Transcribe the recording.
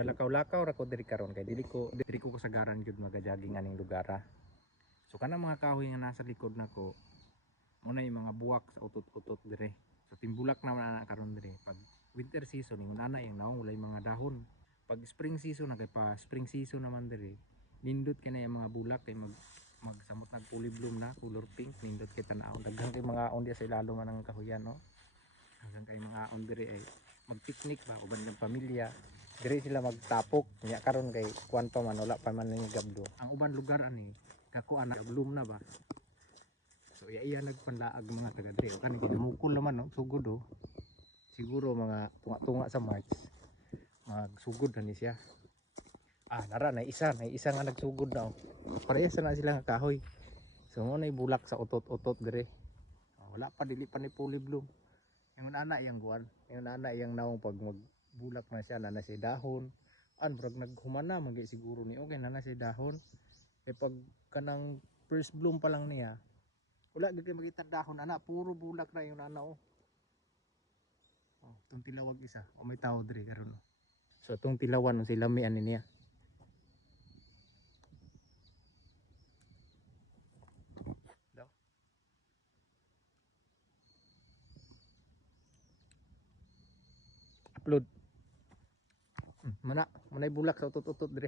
nagalakaw-lakaw ra ko diri karon kay dili ko kasagaran gyud magajaging aning lugar. So kanang mga kahoy nga nasa likod nako muna yung mga buwak sa utot-utot dire. So timbulak naman ana karon dire. Pag winter season yung ana yung naong walay mga dahon. Pag spring season na kay pa spring season naman dire. Nindot kay na yung mga bulak kay magsamot nag fully bloom na color pink nindot kay tan-aw daghang kay mga aon dia sa ilalo man ng kahoyan no. Hanggang kay mga aon dire ay mag-picnic ba uban ng pamilya. Dire sila magtapok nya karon kay kuan pa man wala pa man ni gabdo. Ang uban lugar ani kako ana bloom na ba. So iya nagpanlaag mga taga dire o kani ginamukol naman no sugod oh. Siguro mga tunga-tunga sa March magsugod na ni siya. Nara na isa nga nagsugod na oh. Parehas na sila nga kahoy. So mo nay bulak sa utot-utot dire. Wala pa dili pa ni fully bloom. Yung ana yang guan, yung ana yang naong pag magbulak na siya na siya dahon. Brag naghumana magi siguro ni okay na siya dahon. Kay pag kanang first bloom pa lang niya wala gid kay makita dahon ana puro bulak na yung ana oh. Itong tilawag isa may tao dire karon oh. So itong tilawan sila mi ani niya. Upload. Manay bulak sa utot-utot dire.